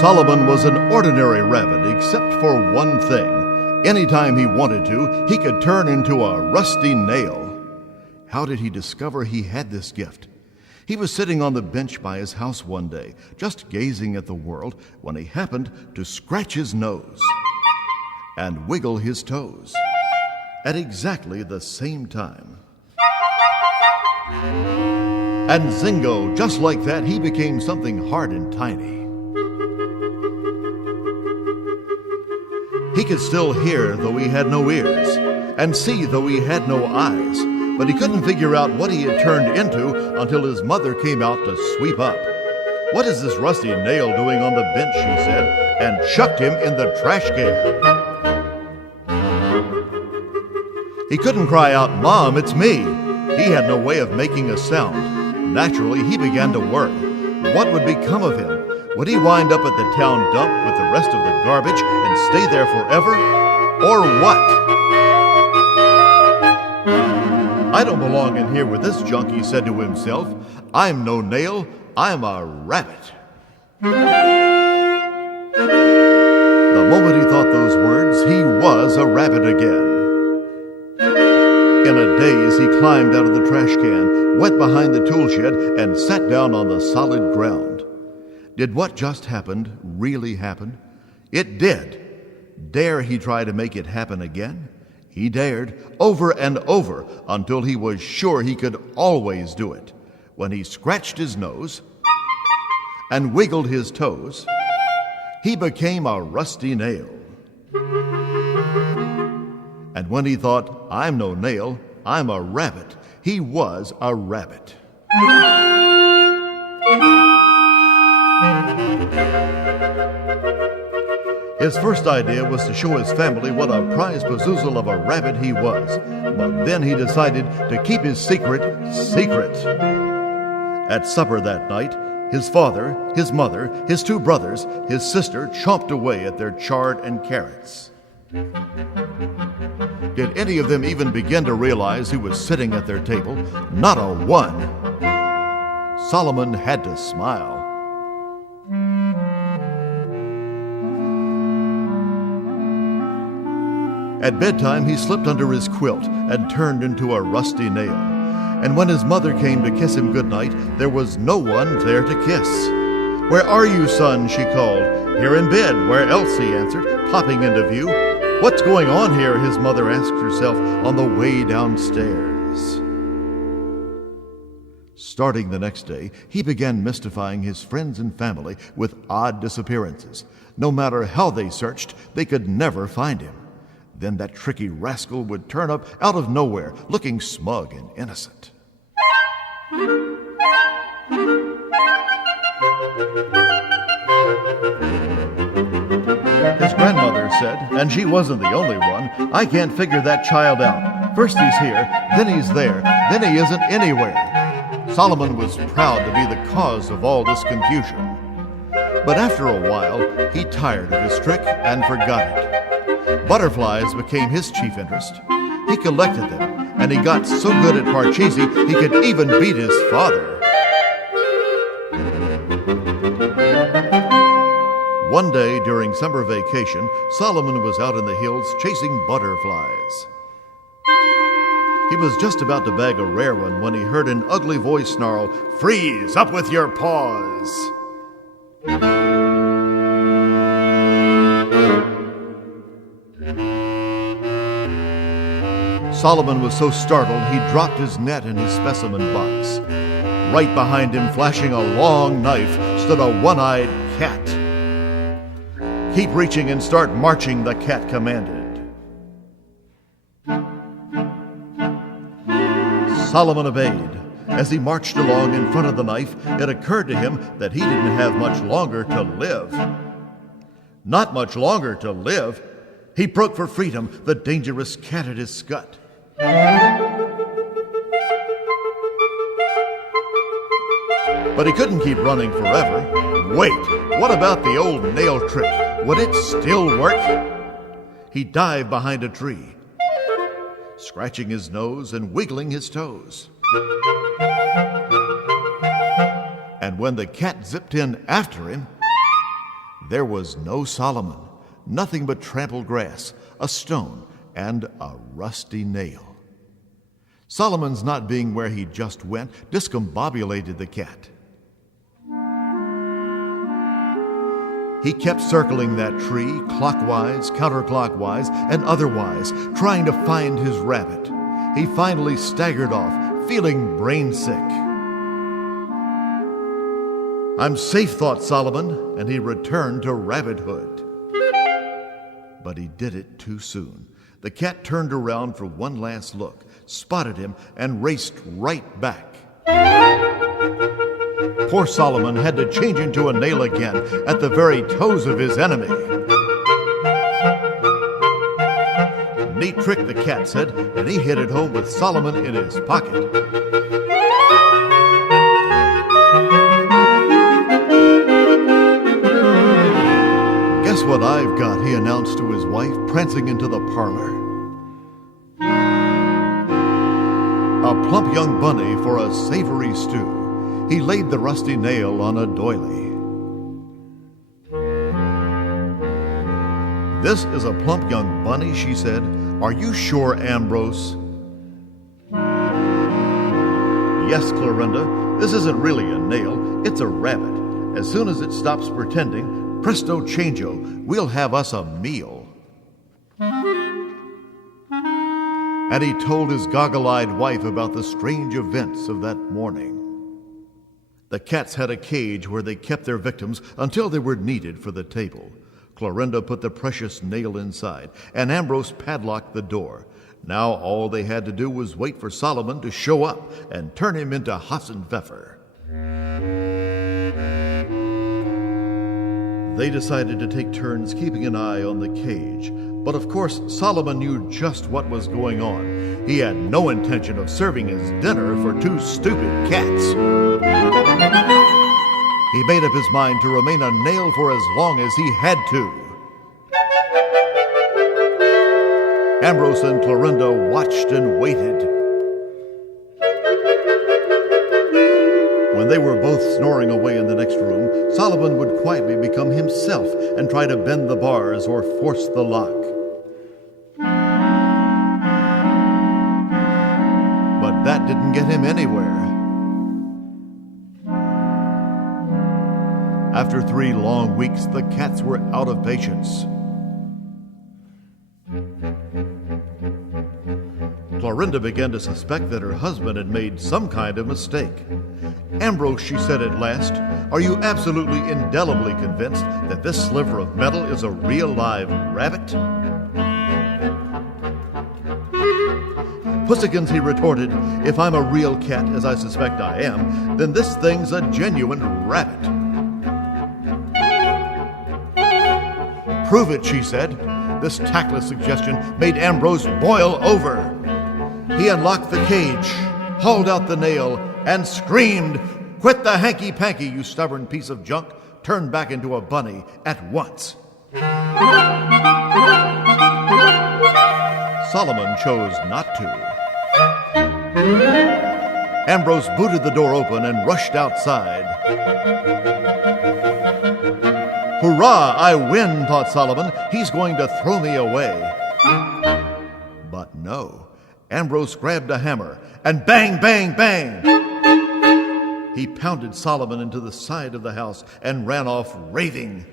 Solomon was an ordinary rabbit, except for one thing. Anytime he wanted to, he could turn into a rusty nail. How did he discover he had this gift? He was sitting on the bench by his house one day, just gazing at the world, when he happened to scratch his nose and wiggle his toes at exactly the same time. And zingo, just like that, he became something hard and tiny. He could still hear, though he had no ears, and see, though he had no eyes, but he couldn't figure out what he had turned into until his mother came out to sweep up. "What is this rusty nail doing on the bench?" she said, and chucked him in the trash can. He couldn't cry out, "Mom, it's me." He had no way of making a sound. Naturally, he began to worry. What would become of him? Would he wind up at the town dump with the rest of the garbage and stay there forever? Or what? "I don't belong in here with this junk," he said to himself. "I'm no nail, I'm a rabbit." The moment he thought those words, he was a rabbit again. In a daze, he climbed out of the trash can, went behind the tool shed, and sat down on the solid ground. Did what just happened really happen? It did. Dare he try to make it happen again? He dared, over and over, until he was sure he could always do it. When he scratched his nose and wiggled his toes, he became a rusty nail. And when he thought, "I'm no nail, I'm a rabbit," he was a rabbit. His first idea was to show his family what a prize pazuzzel of a rabbit he was, but then he decided to keep his secret secret. At supper that night, his father, his mother, his two brothers, his sister chomped away at their chard and carrots. Did any of them even begin to realize who was sitting at their table? Not a one. Solomon had to smile. At bedtime, he slipped under his quilt and turned into a rusty nail. And when his mother came to kiss him goodnight, there was no one there to kiss. "Where are you, son?" she called. "Here in bed. Where else?" he answered, popping into view. "What's going on here?" his mother asked herself on the way downstairs. Starting the next day, he began mystifying his friends and family with odd disappearances. No matter how they searched, they could never find him. Then that tricky rascal would turn up out of nowhere, looking smug and innocent. His grandmother said, and she wasn't the only one, "I can't figure that child out. First he's here, then he's there, then he isn't anywhere." Solomon was proud to be the cause of all this confusion. But after a while, he tired of his trick and forgot it. Butterflies became his chief interest. He collected them, and he got so good at Parcheesi he could even beat his father. One day during summer vacation, Solomon was out in the hills chasing butterflies. He was just about to bag a rare one when he heard an ugly voice snarl, "Freeze! Up with your paws!" Solomon was so startled he dropped his net in his specimen box. Right behind him, flashing a long knife, stood a one-eyed cat. "Keep reaching and start marching," the cat commanded. Solomon obeyed. As he marched along in front of the knife, it occurred to him that he didn't have much longer to live. Not much longer to live. He broke for freedom, the dangerous cat at his gut. But he couldn't keep running forever. Wait, what about the old nail trick? Would it still work? He dived behind a tree, scratching his nose and wiggling his toes. And when the cat zipped in after him, there was no Solomon, nothing but trampled grass, a stone, and a rusty nail. Solomon's not being where he just went discombobulated the cat. He kept circling that tree, clockwise, counterclockwise, and otherwise, trying to find his rabbit. He finally staggered off, feeling brain sick. "I'm safe," thought Solomon, and he returned to rabbithood. But he did it too soon. The cat turned around for one last look, spotted him, and raced right back. Poor Solomon had to change into a nail again at the very toes of his enemy. "Neat trick," the cat said, and he hit it home with Solomon in his pocket. "Guess what I've got," he announced to his wife, prancing into the parlor. A plump young bunny for a savory stew. He laid the rusty nail on a doily. "This is a plump young bunny," she said. "Are you sure, Ambrose?" "Yes, Clorinda, this isn't really a nail, it's a rabbit. As soon as it stops pretending, presto changeo, we'll have us a meal." And he told his goggle-eyed wife about the strange events of that morning. The cats had a cage where they kept their victims until they were needed for the table. Clorinda put the precious nail inside, and Ambrose padlocked the door. Now all they had to do was wait for Solomon to show up and turn him into Hassenpfeffer. They decided to take turns keeping an eye on the cage. But of course, Solomon knew just what was going on. He had no intention of serving his dinner for two stupid cats. He made up his mind to remain a nail for as long as he had to. Ambrose and Clorinda watched and waited. When they were both snoring away in the next room, Solomon would quietly become himself and try to bend the bars or force the lock. But that didn't get him anywhere. After 3 long weeks, the cats were out of patience. Clorinda began to suspect that her husband had made some kind of mistake. "Ambrose," she said at last, "are you absolutely indelibly convinced that this sliver of metal is a real live rabbit?" "Pussikins," he retorted, "if I'm a real cat, as I suspect I am, then this thing's a genuine rabbit." "Prove it," she said. This tactless suggestion made Ambrose boil over. He unlocked the cage, hauled out the nail, and screamed, "Quit the hanky-panky, you stubborn piece of junk. Turn back into a bunny at once." Solomon chose not to. Ambrose booted the door open and rushed outside. Hurrah, I win, thought Solomon. He's going to throw me away. But no, Ambrose grabbed a hammer and bang, bang, bang! He pounded Solomon into the side of the house and ran off raving.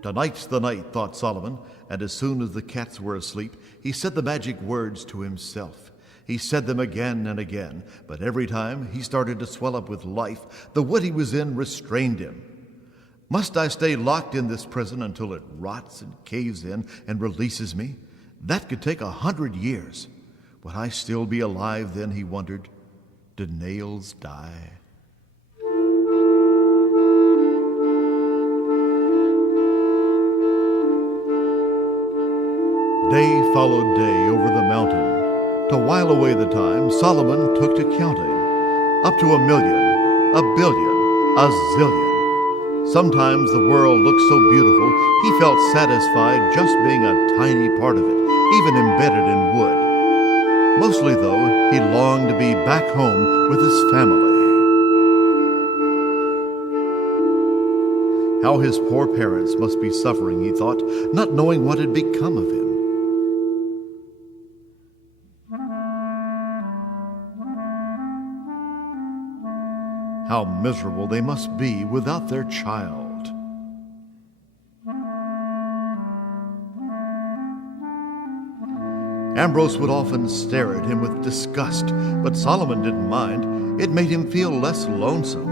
Tonight's the night, thought Solomon, and as soon as the cats were asleep, he said the magic words to himself. He said them again and again, but every time he started to swell up with life, the wood he was in restrained him. Must I stay locked in this prison until it rots and caves in and releases me? That could take 100 years. Would I still be alive then, he wondered. Did nails die? Day followed day over the mountain. To while away the time, Solomon took to counting. Up to 1 million, 1 billion, 1 zillion. Sometimes the world looked so beautiful, he felt satisfied just being a tiny part of it, even embedded in wood. Mostly, though, he longed to be back home with his family. How his poor parents must be suffering, he thought, not knowing what had become of him. How miserable they must be without their child. Ambrose would often stare at him with disgust, but Solomon didn't mind. It made him feel less lonesome.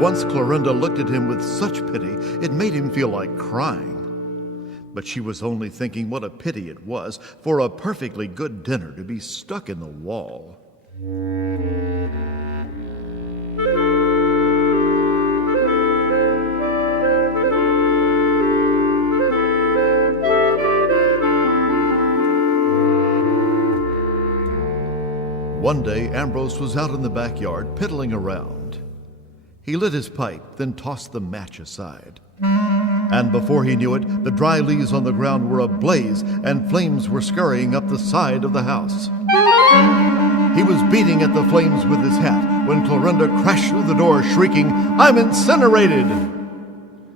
Once Clorinda looked at him with such pity, it made him feel like crying. But she was only thinking what a pity it was for a perfectly good dinner to be stuck in the wall. One day, Ambrose was out in the backyard piddling around. He lit his pipe, then tossed the match aside. And before he knew it, the dry leaves on the ground were ablaze, and flames were scurrying up the side of the house. He was beating at the flames with his hat when Clorinda crashed through the door, shrieking, "I'm incinerated!"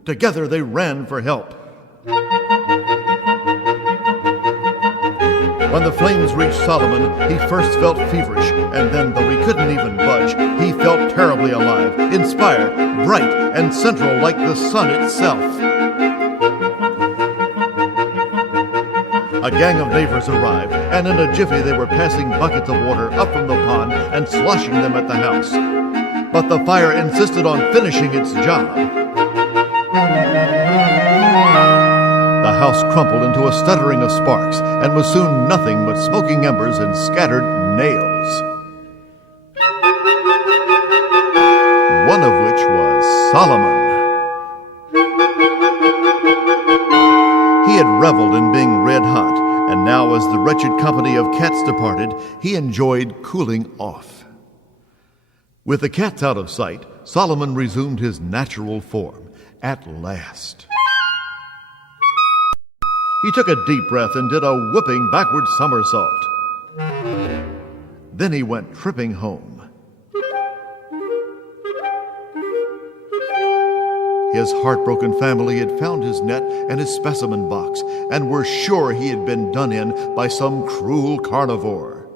Together they ran for help. When the flames reached Solomon, he first felt feverish, and then, though he couldn't even budge, he felt terribly alive, inspired, bright, and central like the sun itself. A gang of neighbors arrived, and in a jiffy they were passing buckets of water up from the pond and sloshing them at the house. But the fire insisted on finishing its job. The house crumpled into a stuttering of sparks and was soon nothing but smoking embers and scattered nails. One of which was Solomon. He had reveled in being red hot, and now as the wretched company of cats departed, he enjoyed cooling off. With the cats out of sight, Solomon resumed his natural form at last. He took a deep breath and did a whooping backward somersault. Then he went tripping home. His heartbroken family had found his net and his specimen box and were sure he had been done in by some cruel carnivore.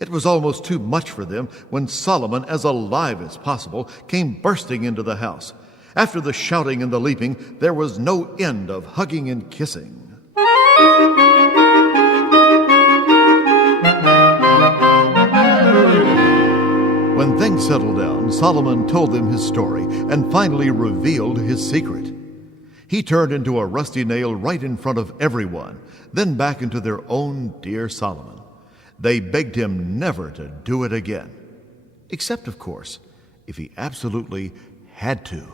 It was almost too much for them when Solomon, as alive as possible, came bursting into the house. After the shouting and the leaping, there was no end of hugging and kissing. When things settled down, Solomon told them his story and finally revealed his secret. He turned into a rusty nail right in front of everyone, then back into their own dear Solomon. They begged him never to do it again. Except, of course, if he absolutely had to.